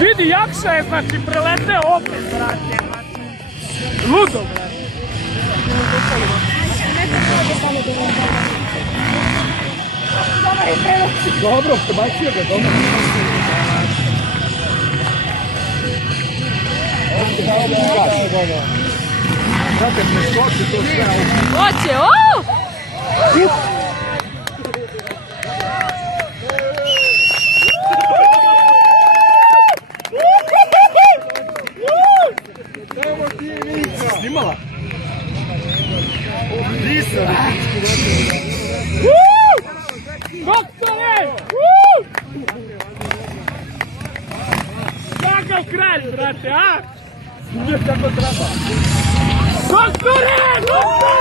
Vidi, Jakša je, znači, preleteo opet, brate, znači, ludo, brate. Dobro, prebacio ga, dobro. Brate, preskoči to sve. Hoće, o! Snimala? Nisam. Doktore! Kakav kralj, brate, a? Snimio kako treba. Doktore! Doktore!